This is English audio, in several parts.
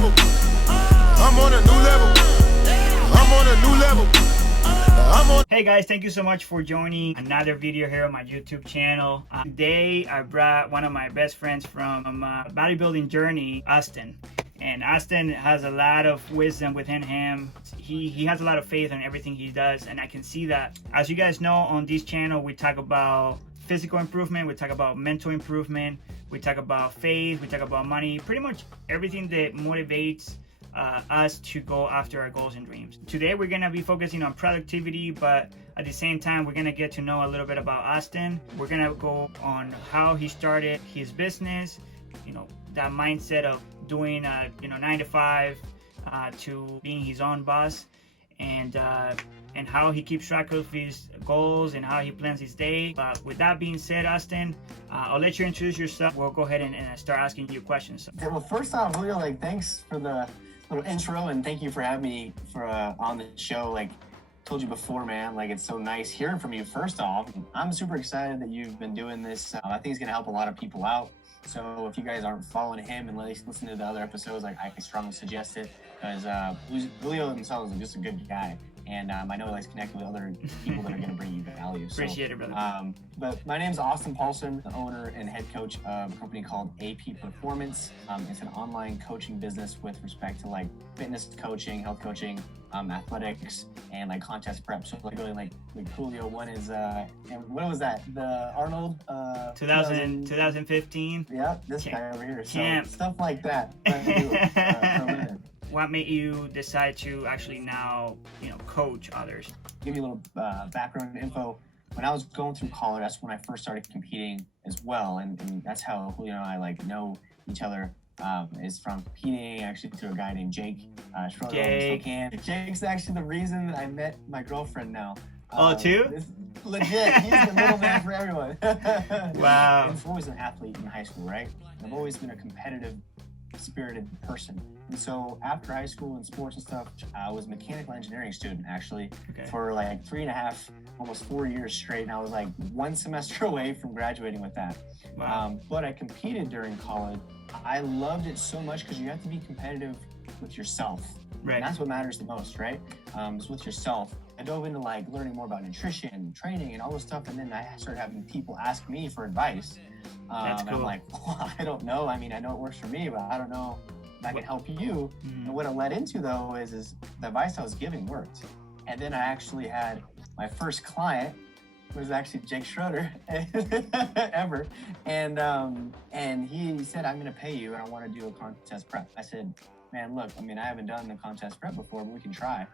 level. I'm on a new level. I'm on a new level. Hey guys, thank you so much for joining another video here on my YouTube channel. Today I brought one of my best friends from bodybuilding journey, Austin. And Austin has a lot of wisdom within him. He has a lot of faith in everything he does, and I can see that. As you guys know, on this channel we talk about physical improvement, we talk about mental improvement, we talk about faith, we talk about money, pretty much everything that motivates us to go after our goals and dreams. Today we're gonna be focusing on productivity, but at the same time we're gonna get to know a little bit about Austin. We're gonna go on how he started his business, you know, that mindset of doing 9 to 5 to being his own boss, and how he keeps track of his goals and how he plans his day. But with that being said, Austin, I'll let you introduce yourself. We'll go ahead and start asking you questions. Okay, well, first off, Julio, thanks for the little intro, and thank you for having me for on the show. Told you before, man, it's so nice hearing from you. First off, I'm super excited that you've been doing this. I think it's gonna help a lot of people out. So if you guys aren't following him and listen to the other episodes, I strongly suggest it, because Julio himself is just a good guy. And I know he likes to connect with other people that are going to bring you value. So, appreciate it, brother. But my name's Austin Paulsen, the owner and head coach of a company called AP Performance. It's an online coaching business with respect to fitness coaching, health coaching, athletics, and contest prep. So really Julio, one is and what was that? The Arnold 2015. Yeah, this guy over here. Camp. So stuff like that. What made you decide to actually now, coach others? Give you a little background info. When I was going through college, that's when I first started competing as well, and that's how Julio and I know each other. Is from competing actually through a guy named Jake. Jake's actually the reason that I met my girlfriend now. Too? Legit, he's the middleman for everyone. Wow. I've always been an athlete in high school, right? I've always been a competitive, spirited person. And so after high school and sports and stuff, I was a mechanical engineering student actually for 3.5, almost 4 years straight. And I was one semester away from graduating with that. Wow. But I competed during college. I loved it so much because you have to be competitive with yourself. Right. And that's what matters the most, right? Is with yourself. I dove into learning more about nutrition, training, and all this stuff. And then I started having people ask me for advice. That's cool. I'm well, I don't know. I mean, I know it works for me, but I don't know if I can help you. Mm-hmm. And what it led into though is the advice I was giving worked. And then I actually had my first client was actually Jake Schroeder ever. And he said, I'm going to pay you and I want to do a contest prep. I said, man, look, I haven't done the contest prep before, but we can try.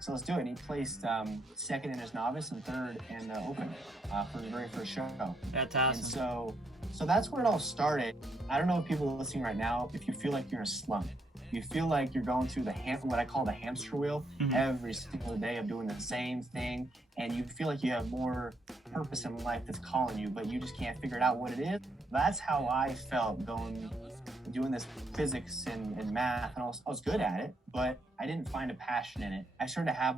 So let's do it. And he placed second in his novice and third in the open for the very first show. That's awesome. And so that's where it all started. I don't know if people are listening right now, if you feel like you're in a slump, you feel like you're going through what I call the hamster wheel every single day of doing the same thing, and you feel like you have more purpose in life that's calling you, but you just can't figure it out what it is. That's how I felt doing this physics and math, and I was good at it, but I didn't find a passion in it. I started to have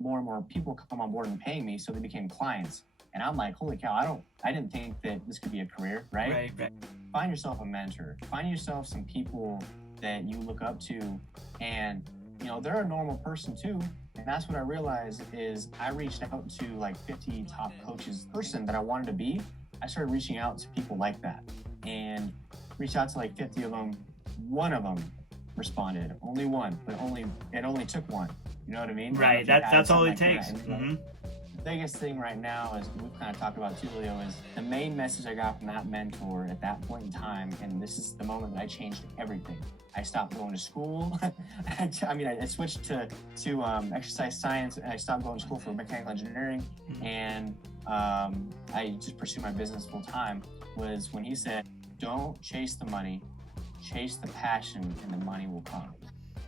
more and more people come on board and paying me, so they became clients. And I'm like, holy cow, I didn't think that this could be a career, right? Right. Find yourself a mentor. Find yourself some people that you look up to, and they're a normal person too. And that's what I realized is I reached out to 50 top coaches person that I wanted to be. I started reaching out to people like that and reached out to 50 of them. One of them responded, only one, but it only took one. You know what I mean? Right. That's all it takes. The biggest thing right now is we've kind of talked about too, Leo, is the main message I got from that mentor at that point in time, and this is the moment that I changed everything. I stopped going to school. I switched to exercise science, and I stopped going to school for mechanical engineering, and I just pursued my business full time. Was when he said, "Don't chase the money, chase the passion, and the money will come."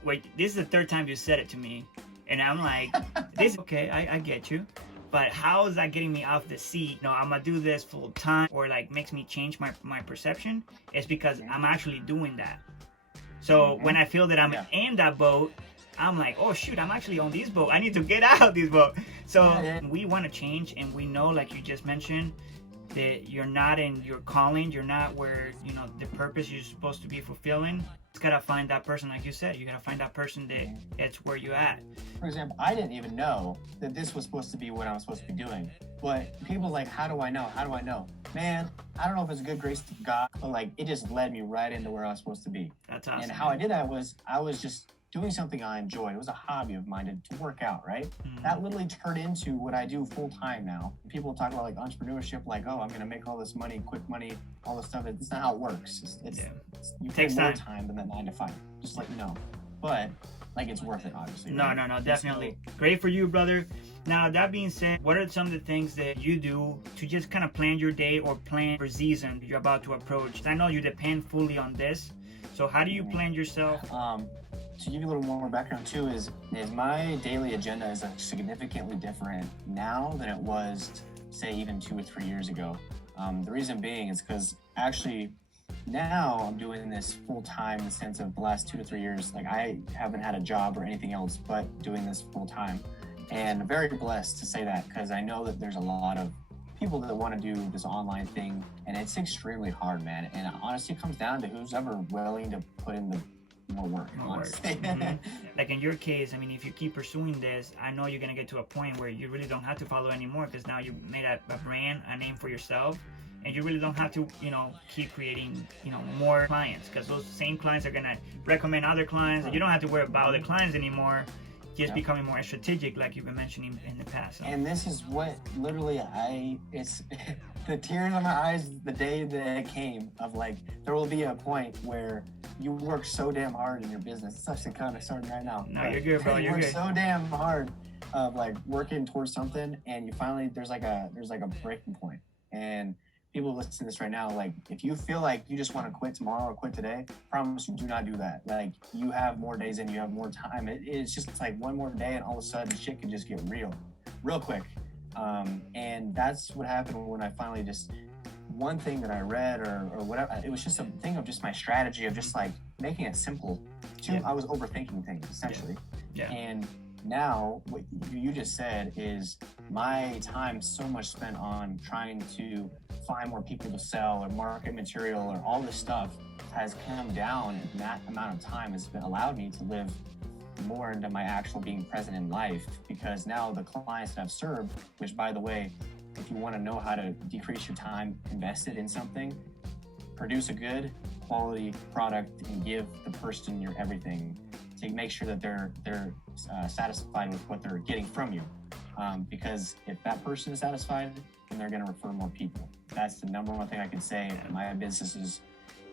Wait, this is the third time you said it to me, and I'm like, "This okay? I get you." But how is that getting me off the seat? I'm gonna do this full time, or makes me change my perception. It's because I'm actually doing that. So when I feel that I'm in that boat, I'm like, oh shoot, I'm actually on this boat. I need to get out of this boat. So we want to change, and we know, like you just mentioned, that you're not in your calling, you're not where, you know, the purpose you're supposed to be fulfilling, you gotta find that person, like you said. You gotta find that person that it's where you at. For example, I didn't even know that this was supposed to be what I was supposed to be doing. But people are like, how do I know? How do I know? Man, I don't know if it's a good grace of God, but like it just led me right into where I was supposed to be. That's awesome. And how I did that was I was just doing something I enjoyed. It was a hobby of mine to work out, right? That literally turned into what I do full time now. People talk about like entrepreneurship, like, oh, I'm gonna make all this money, quick money, all this stuff. It's not how it works. You takes put more time. time than that 9 to 5. Just let you know. But like it's worth it, obviously. No, right? no, no, definitely. Great for you, brother. Now, that being said, what are some of the things that you do to just kind of plan your day or plan your season you're about to approach? I know you depend fully on this. So how do you plan yourself? To give you a little more background too, is my daily agenda is significantly different now than it was, say, even 2 or 3 years ago. The reason being is because actually now I'm doing this full time in the sense of the last 2 to 3 years. Like I haven't had a job or anything else but doing this full time, and I'm very blessed to say that because I know that there's a lot of people that want to do this online thing, and it's extremely hard, man. And honestly, it comes down to who's ever willing to put in the more work, honestly. Like in your case, I mean, if you keep pursuing this, I know you're gonna get to a point where you really don't have to follow anymore because now you made a brand, a name for yourself, and you really don't have to, you know, keep creating, you know, more clients because those same clients are gonna recommend other clients, and you don't have to worry about other clients anymore. Just becoming more strategic, like you've been mentioning in the past. So. And this is what literally it's the tears in my eyes the day that it came of like there will be a point where you work so damn hard in your business. It's actually kind of starting right now. No, you're good, bro. You You're work good. so damn hard of like working towards something, and you finally there's like a breaking point. And people listening to this right now, like if you feel like you just want to quit tomorrow or quit today, promise you do not do that. Like you have more days and you have more time. It's just like one more day and all of a sudden shit can just get real quick. And that's what happened when I finally just, one thing that I read or whatever, it was just a thing of just my strategy of just like making it simple. I was overthinking things essentially. And now what you just said is my time so much spent on trying to find more people to sell or market material or all this stuff has come down, and that amount of time has allowed me to live more into my actual being present in life, because now the clients that I've served, which by the way, if you want to know how to decrease your time invested in something, produce a good quality product and give the person your everything to make sure that they're satisfied with what they're getting from you. Because if that person is satisfied, then they're going to refer more people. That's the number one thing I can say. My business is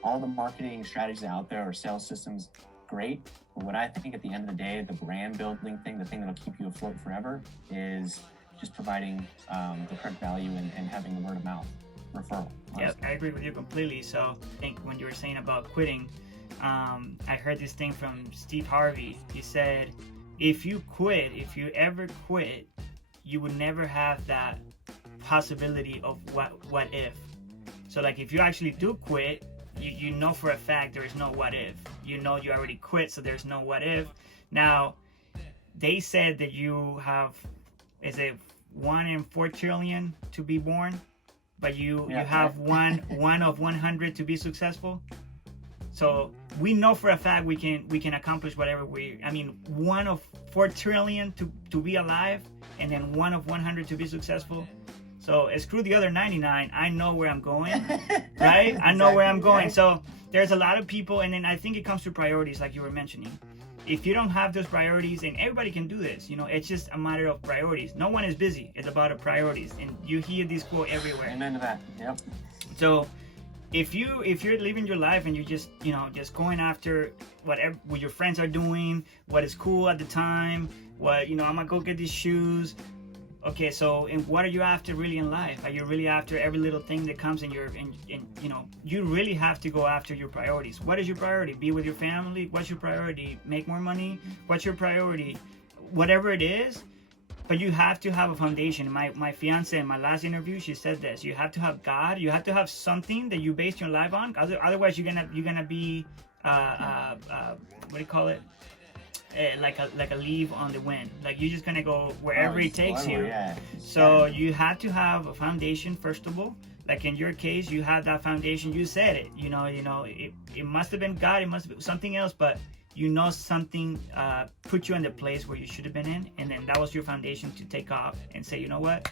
all the marketing strategies out there or sales systems, great. But what I think at the end of the day, the brand building thing, the thing that'll keep you afloat forever, is just providing the correct value and having the word of mouth referral. Yeah, I agree with you completely. So I think when you were saying about quitting, I heard this thing from Steve Harvey. He said, if you ever quit, you would never have that possibility of what if. So like if you actually do quit, you know for a fact there is no what if. You know you already quit, so there's no what if. Now, they said that you have, is it 1 in 4 trillion to be born, but you have one of 100 to be successful. So we know for a fact we can accomplish whatever 1 of 4 trillion to be alive, and then 1 of 100 to be successful. So screw the other 99. I know where I'm going, right? I know where I'm going. Right? So there's a lot of people, and then I think it comes to priorities, like you were mentioning. If you don't have those priorities, and everybody can do this, it's just a matter of priorities. No one is busy. It's about priorities, and you hear this quote everywhere. Amen to that. Yep. So if you're living your life and you're just just going after what your friends are doing, what is cool at the time, I'm gonna go get these shoes. Okay, so and what are you after really in life? Are you really after every little thing that comes in you really have to go after your priorities. What is your priority? Be with your family? What's your priority? Make more money? What's your priority? Whatever it is, but you have to have a foundation. My fiance in my last interview, she said this: you have to have God. You have to have something that you base your life on. Otherwise, you're gonna be what do you call it? Like a leaf on the wind. Like you're just gonna go wherever it takes you. Yeah. So you have to have a foundation first of all. like in your case, you have that foundation. You said it. It must have been God. It must have been something else, but something put you in the place where you should have been in, and then that was your foundation to take off and say, you know what,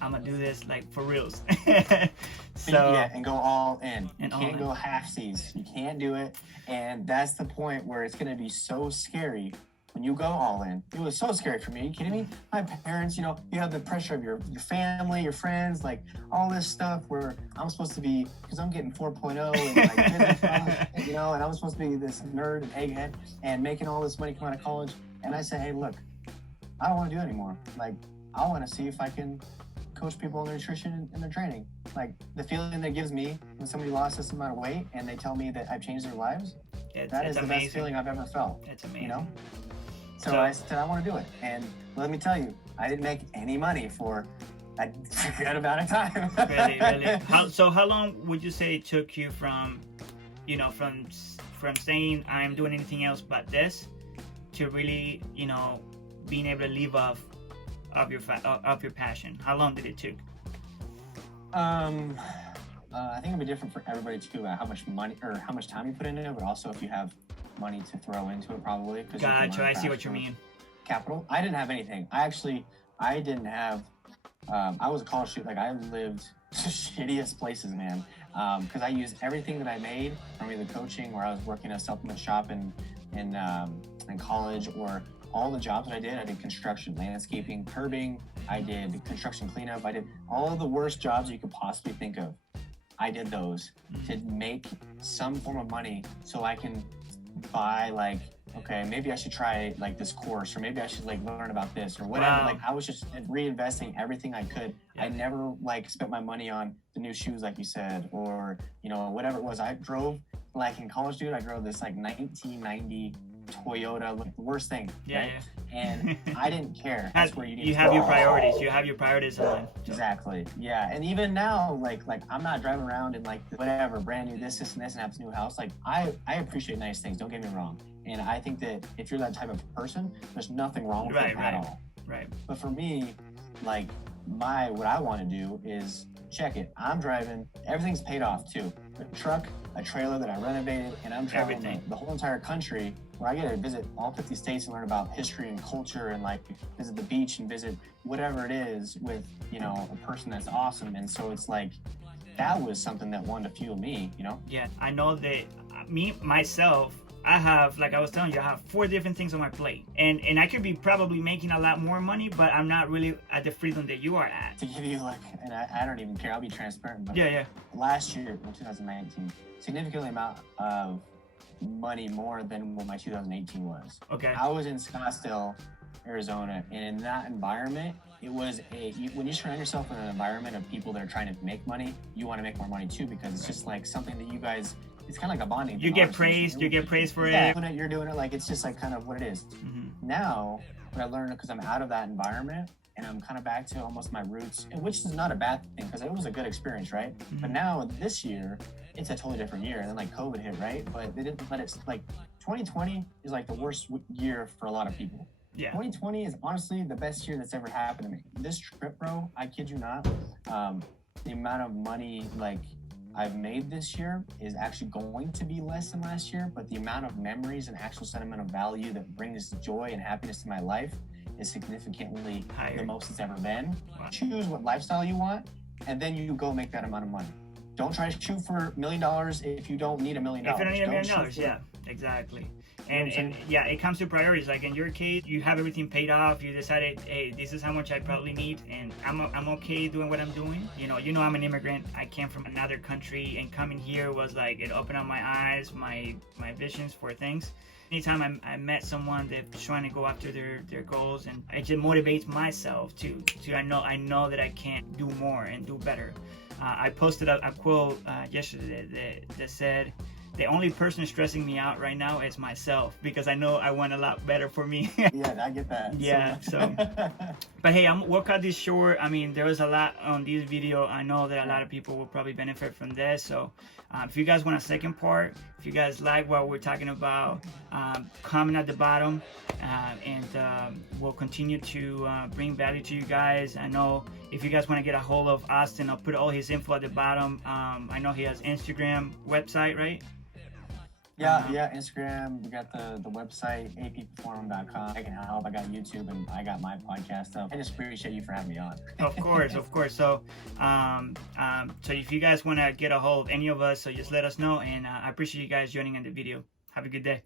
I'm gonna do this like for reals. So yeah, and go all in. You and can't go half-seas. You can't do it, and that's the point where it's gonna be so scary when you go all in. It was so scary for me. Are you kidding me? My parents, you have the pressure of your family, your friends, like all this stuff where I'm supposed to be, because I'm getting 4.0 and like business, and I'm supposed to be this nerd and egghead and making all this money coming out of college. And I say, hey, look, I don't want to do it anymore. Like, I want to see if I can coach people in their nutrition and their training. Like, the feeling that gives me when somebody lost this amount of weight and they tell me that I've changed their lives, that is the amazing. best feeling I've ever felt. It's amazing. So I said, I want to do it. And let me tell you, I didn't make any money for a good amount of time. Really? How long would you say it took you from saying I'm doing anything else but this to really, being able to live off of your passion? How long did it take? I think it'll be different for everybody too, about how much money or how much time you put into it, but also if you have money to throw into it, probably. Gotcha, I see what you mean. Capital. I didn't have anything. I didn't have. I was a college student. Like, I lived shittiest places, man. Because I used everything that I made from either coaching, where I was working at a supplement shop in college, or all the jobs that I did construction, landscaping, curbing. I did construction cleanup. I did all the worst jobs you could possibly think of. I did those to make some form of money so I can buy, like, okay, maybe I should try like this course, or maybe I should like learn about this or whatever. Wow. Like, I was just reinvesting everything I could. Yeah. I never like spent my money on the new shoes, like you said, or whatever it was. I drove, like in college, dude, I drove this like 1990 Toyota, like the worst thing. Yeah, right? yeah. And I didn't care. That's where you have your priorities. You have your priorities in line. Exactly. Yeah. And even now, like I'm not driving around in like whatever brand new this and this and have this new house. Like, I appreciate nice things. Don't get me wrong. And I think that if you're that type of person, there's nothing wrong with it at all. Right. But for me, like, what I want to do is check it. I'm driving. Everything's paid off too. A truck, a trailer that I renovated, and I'm traveling the whole entire country, where I get to visit all 50 states and learn about history and culture, and like visit the beach and visit whatever it is with, a person that's awesome. And so it's like, that was something that wanted to fuel me, Yeah, I know that myself, I have, like I was telling you, I have 4 different things on my plate. And I could be probably making a lot more money, but I'm not really at the freedom that you are at. To give you and I don't even care, I'll be transparent, but yeah. Last year, in 2019, significantly amount of money more than what my 2018 was. Okay. I was in Scottsdale, Arizona, and in that environment, it was when you surround yourself in an environment of people that are trying to make money, you want to make more money too, because it's just like something that you guys, it's kind of like a bonding thing. You get praised for it. You're doing it, like, it's just like kind of what it is. Mm-hmm. Now, what I learned, because I'm out of that environment, and I'm kind of back to almost my roots, which is not a bad thing, because it was a good experience, right? Mm-hmm. But now, this year, it's a totally different year, and then like COVID hit, right? But they didn't let it, like, 2020 is like the worst year for a lot of people. Yeah. 2020 is honestly the best year that's ever happened to me. This trip, bro, I kid you not, the amount of money, like, I've made this year is actually going to be less than last year, but the amount of memories and actual sentimental value that brings joy and happiness to my life is significantly higher, the most it's ever been. Wow. Choose what lifestyle you want, and then you go make that amount of money. Don't try to shoot for $1 million if you don't need $1 million. If you don't need $1 million, yeah, exactly. And yeah, it comes to priorities. Like in your case, you have everything paid off. You decided, hey, this is how much I probably need, and I'm okay doing what I'm doing. I'm an immigrant. I came from another country, and coming here was like, it opened up my eyes, my visions for things. Anytime I met someone that's trying to go after their goals, and it just motivates myself to I know that I can do more and do better. I posted a quote yesterday that said the only person stressing me out right now is myself, because I know I want a lot better for me. Yeah, I get that. Yeah, so but hey, we'll cut this short. I mean, there was a lot on this video. I know that a lot of people will probably benefit from this. So if you guys want a second part, if you guys like what we're talking about, comment at the bottom, and we'll continue to bring value to you guys. I know if you guys want to get a hold of Austin, I'll put all his info at the bottom. I know he has Instagram, website, right? Yeah, Instagram. We got the website, apperform.com. I can help. I got YouTube, and I got my podcast stuff. I just appreciate you for having me on. Of course. So, so if you guys want to get a hold of any of us, so just let us know, and I appreciate you guys joining in the video. Have a good day.